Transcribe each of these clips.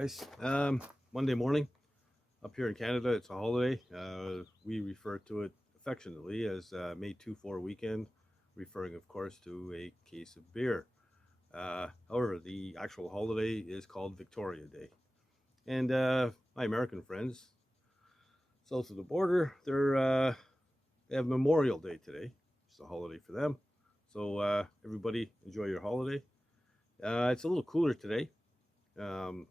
Guys. Monday morning up here in Canada, it's a holiday. We refer to it affectionately as May 2-4 weekend, referring, of course, to a case of beer. However, the actual holiday is called Victoria Day. And my American friends south of the border, they have Memorial Day today. It's a holiday for them. So everybody enjoy your holiday. It's a little cooler today. Um,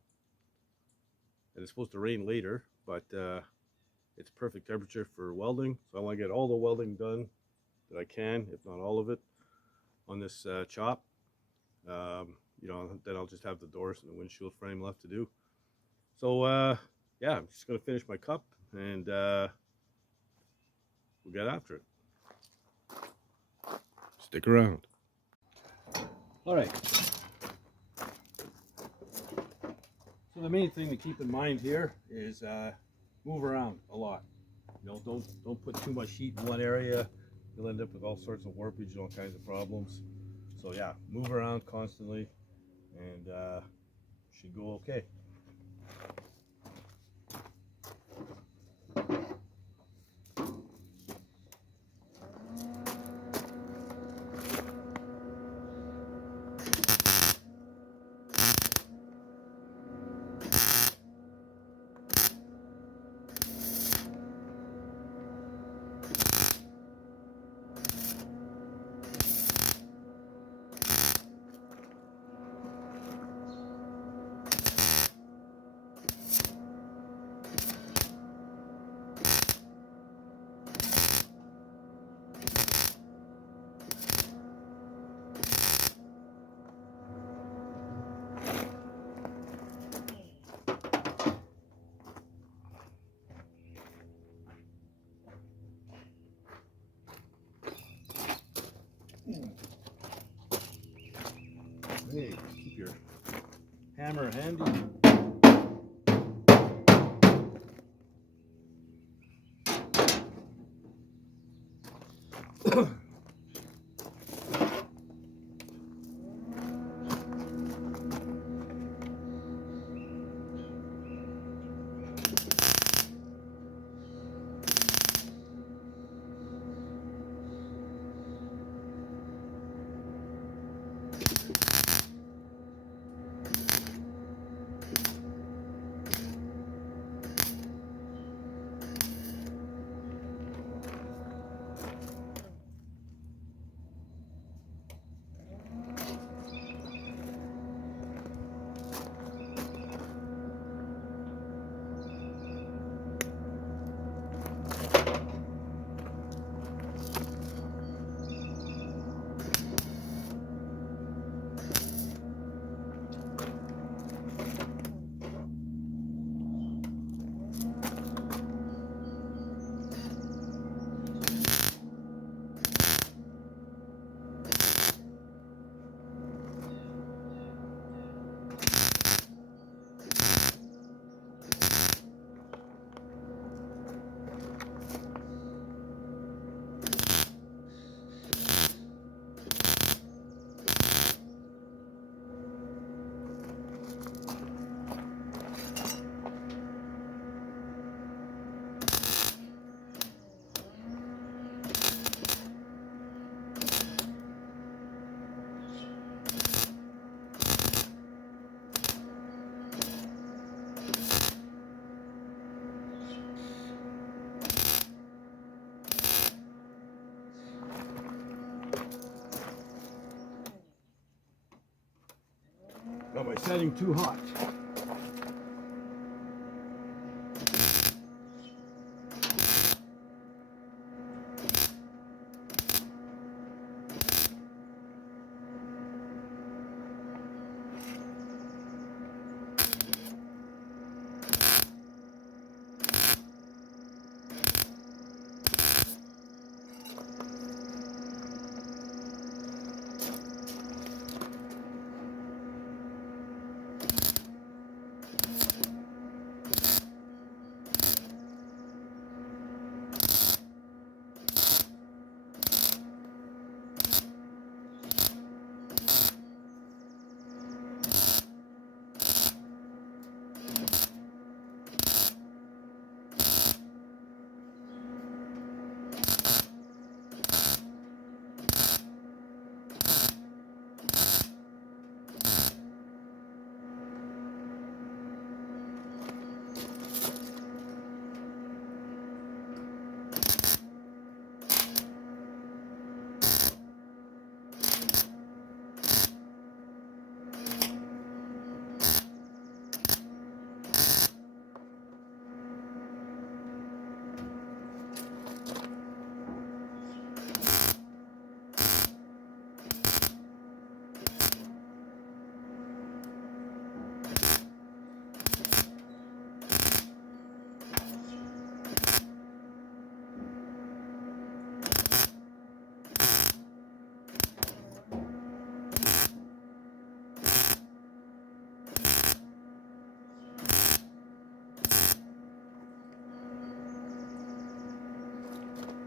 and it's supposed to rain later, but it's perfect temperature for welding. So I want to get all the welding done that I can, if not all of it, on this chop. Then I'll just have the doors and the windshield frame left to do. So yeah, I'm just gonna finish my cup and we'll get after it. Stick around. All right. So the main thing to keep in mind here is move around a lot. Don't put too much heat in one area. You'll end up with all sorts of warpage and all kinds of problems. So yeah, move around constantly, and should go okay. Hey, keep your hammer handy. Got my setting too hot.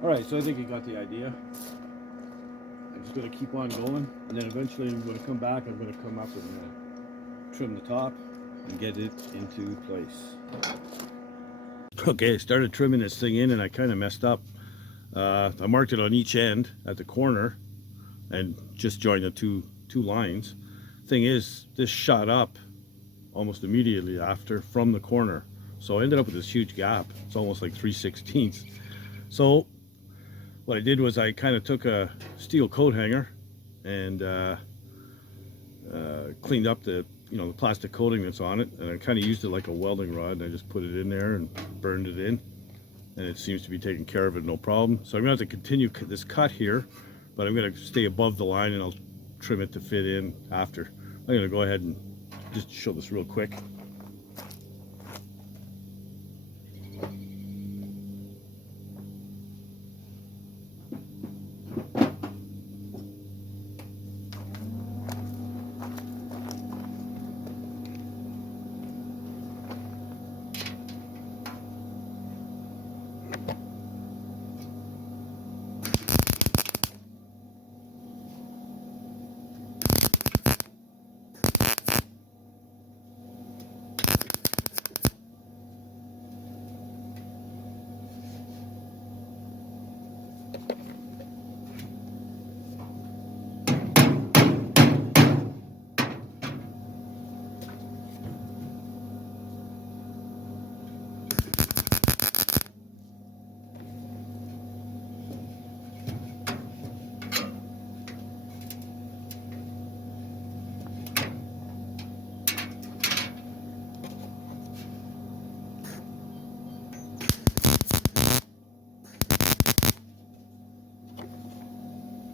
All right, so I think you got the idea. I'm just going to keep on going, and then eventually I'm going to come back. I'm going to come up and trim the top and get it into place. Okay, I started trimming this thing in, and I kind of messed up. I marked it on each end at the corner and just joined the two lines. Thing is, this shot up almost immediately after from the corner, so I ended up with this huge gap. It's almost like 3/16. So what I did was I kind of took a steel coat hanger and cleaned up the the plastic coating that's on it, and I kind of used it like a welding rod, and I just put it in there and burned it in, and it seems to be taking care of it, no problem. So I'm gonna have to continue this cut here, but I'm gonna stay above the line and I'll trim it to fit in after. I'm gonna go ahead and just show this real quick.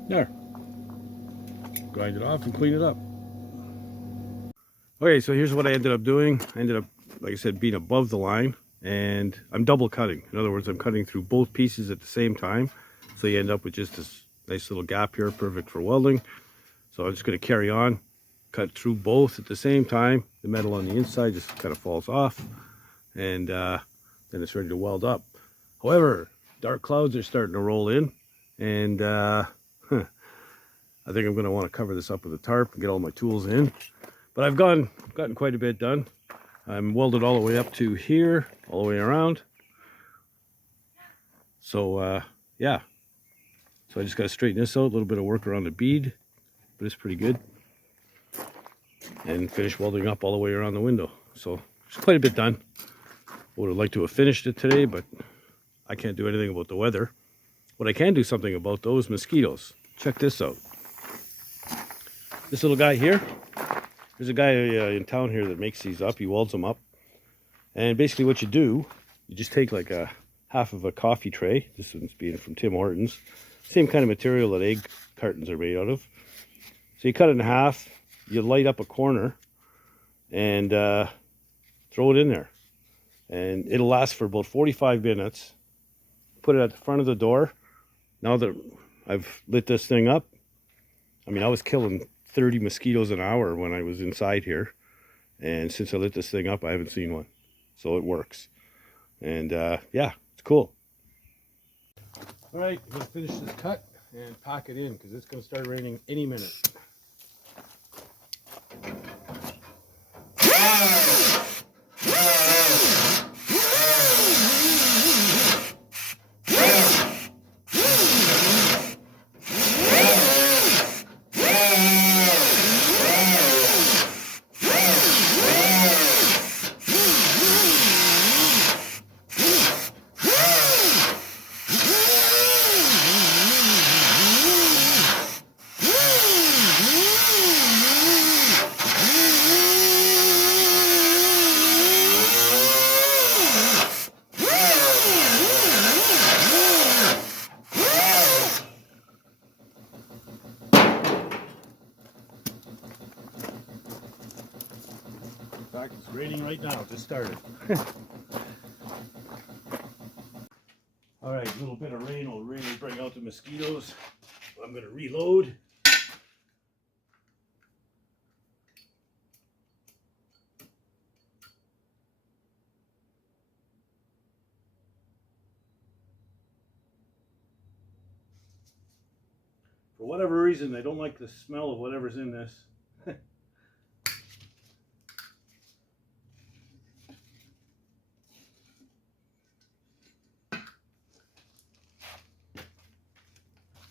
There. Grind it off and clean it up. Okay, so here's what I ended up doing. I ended up, like I said, being above the line, and I'm double cutting. In other words, I'm cutting through both pieces at the same time, so you end up with just this nice little gap here, perfect for welding. So I'm just going to carry on, cut through both at the same time. The metal on the inside just kind of falls off, and then it's ready to weld up. However, dark clouds are starting to roll in, and I think I'm going to want to cover this up with a tarp and get all my tools in. But I've gotten quite a bit done. I'm welded all the way up to here, all the way around. So yeah. So I just got to straighten this out, a little bit of work around the bead, but it's pretty good. And finish welding up all the way around the window. So there's quite a bit done. Would have liked to have finished it today, but I can't do anything about the weather. What I can do something about, though, is mosquitoes. Check this out. This little guy here, there's a guy in town here that makes these up. He welds them up. And basically what you do, you just take like a half of a coffee tray. This one's being from Tim Hortons. Same kind of material that egg cartons are made out of. So you cut it in half, you light up a corner, and throw it in there. And it'll last for about 45 minutes. Put it at the front of the door. Now that I've lit this thing up, I mean, I was killing 30 mosquitoes an hour when I was inside here, and since I lit this thing up, I haven't seen one. So it works, and yeah, it's cool. All right, I'm gonna finish this cut and pack it in because it's gonna start raining any minute. In fact, it's raining right now. Just started. All right, a little bit of rain will really bring out the mosquitoes. I'm going to reload. whatever reason, I don't like the smell of whatever's in this. There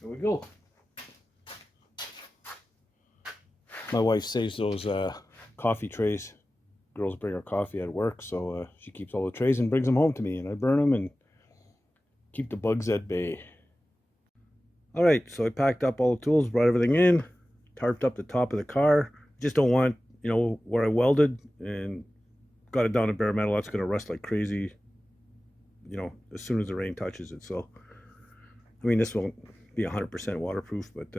we go. My wife saves those coffee trays. Girls bring her coffee at work, so she keeps all the trays and brings them home to me, and I burn them and keep the bugs at bay. All right, so I packed up all the tools, brought everything in, tarped up the top of the car. Just don't want, you know, where I welded and got it down to bare metal. That's going to rust like crazy, you know, as soon as the rain touches it. So, I mean, this won't be 100% waterproof, but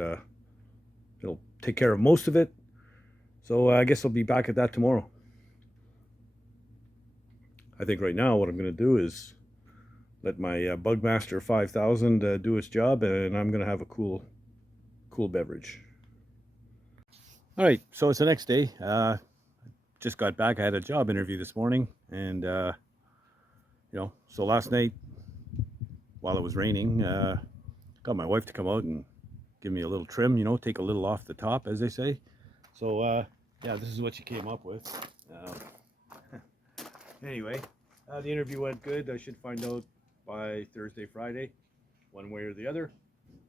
it'll take care of most of it. So I guess I'll be back at that tomorrow. I think right now what I'm going to do is let my Bugmaster 5000 do its job, and I'm going to have a cool beverage. All right, so it's the next day. Just got back. I had a job interview this morning, and you know, so last night while it was raining, got my wife to come out and give me a little trim, you know, take a little off the top, as they say. So yeah, this is what she came up with. Anyway, the interview went good. I should find out by Thursday, Friday, one way or the other,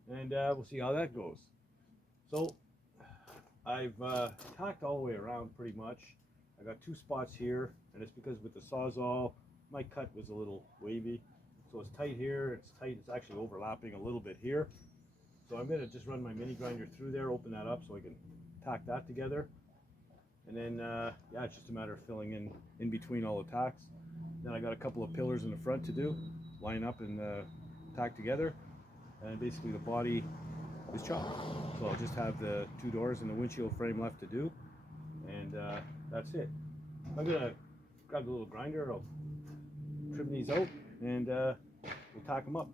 and we'll see how that goes. So I've tacked all the way around pretty much. I got two spots here, and it's because with the Sawzall, my cut was a little wavy. So it's tight here, it's tight, it's actually overlapping a little bit here. So I'm gonna just run my mini grinder through there, open that up so I can tack that together. And then, yeah, it's just a matter of filling in between all the tacks. Then I got a couple of pillars in the front to do, line up and tack together. And basically the body is chopped. So I'll just have the two doors and the windshield frame left to do. And that's it. I'm gonna grab the little grinder, I'll trim these out, and we'll tack them up.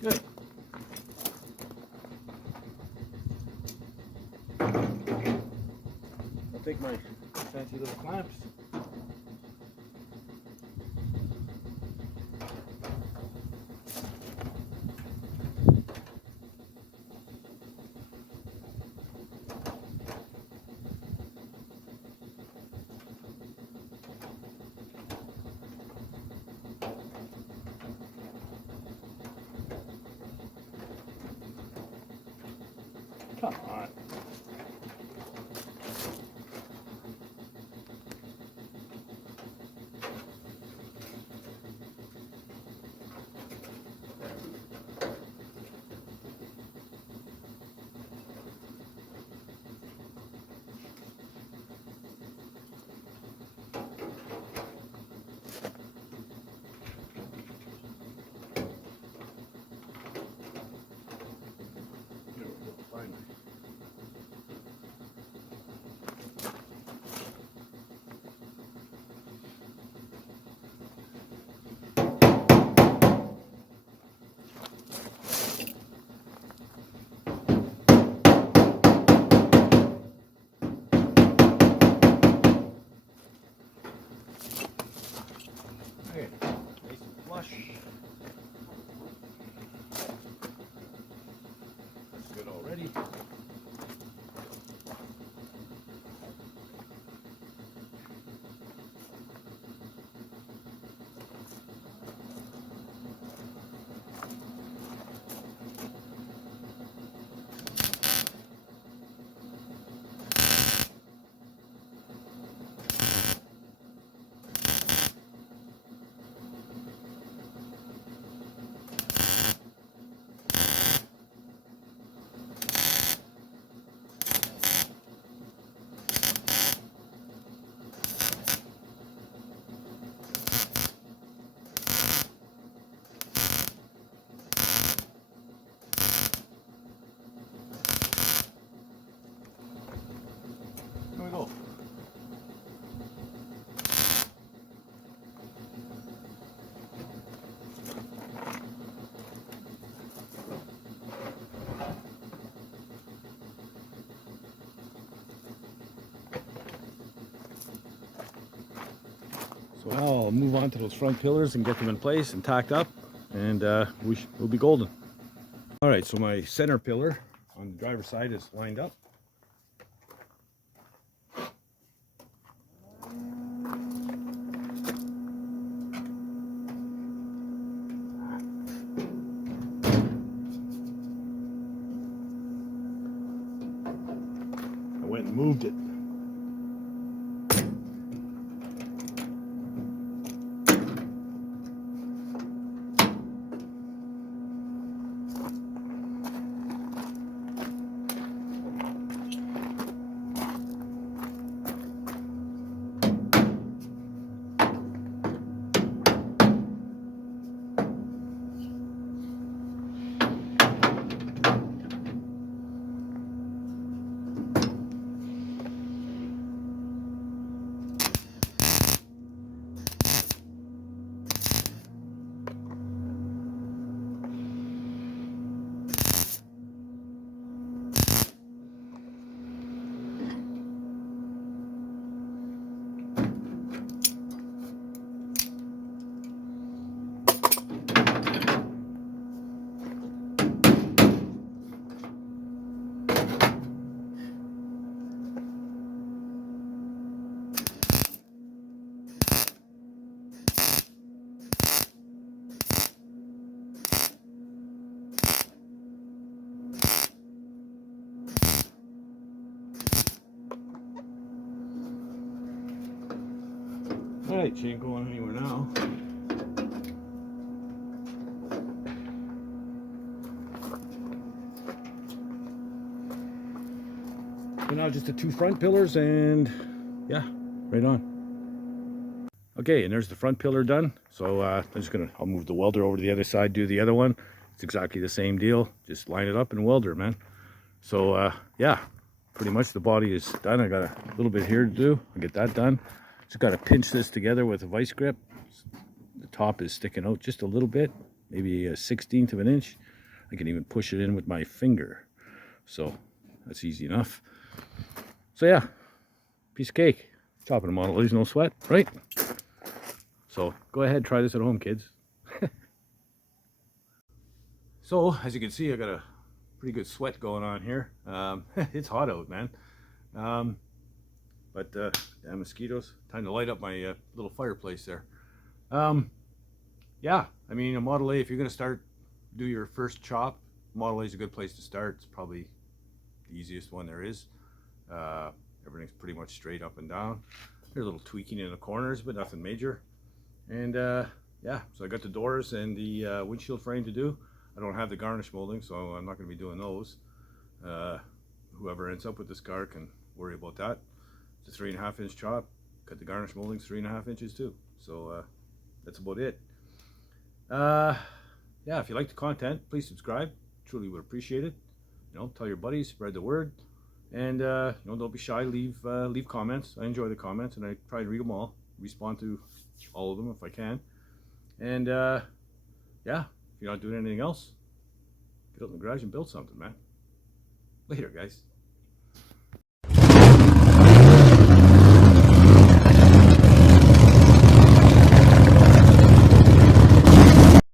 Good. I'll take my fancy little clamps. Come on. Here we go, finally. I'll move on to those front pillars and get them in place and tacked up, and we'll be golden. All right, so my center pillar on the driver's side is lined up. I went and moved it. All right, she ain't going anywhere now. So now just the two front pillars, and yeah, right on. Okay, and there's the front pillar done. So I'll move the welder over to the other side, do the other one. It's exactly the same deal. Just line it up and weld her, man. So yeah, pretty much the body is done. I got a little bit here to do. I'll get that done. Just got to pinch this together with a vice grip. The top is sticking out just a little bit, maybe a 1/16 of an inch. I can even push it in with my finger. So that's easy enough. So yeah, piece of cake. Chopping a model, there's no sweat, right? So go ahead, try this at home, kids. So as you can see, I got a pretty good sweat going on here. It's hot out, man. But damn mosquitoes. Time to light up my little fireplace there. Yeah, I mean, a Model A, if you're going to do your first chop, Model A is a good place to start. It's probably the easiest one there is. Everything's pretty much straight up and down. There's a little tweaking in the corners, but nothing major. And yeah, so I got the doors and the windshield frame to do. I don't have the garnish molding, so I'm not going to be doing those. Whoever ends up with this car can worry about that. It's a 3.5 inch chop. Cut the garnish moldings 3.5 inches too. So that's about it. Yeah, if you like the content, please subscribe. Truly would appreciate it. You know, tell your buddies, spread the word, and you know, don't be shy. Leave comments. I enjoy the comments, and I try to read them all, respond to all of them if I can. And yeah, if you're not doing anything else, get out in the garage and build something, man. Later, guys.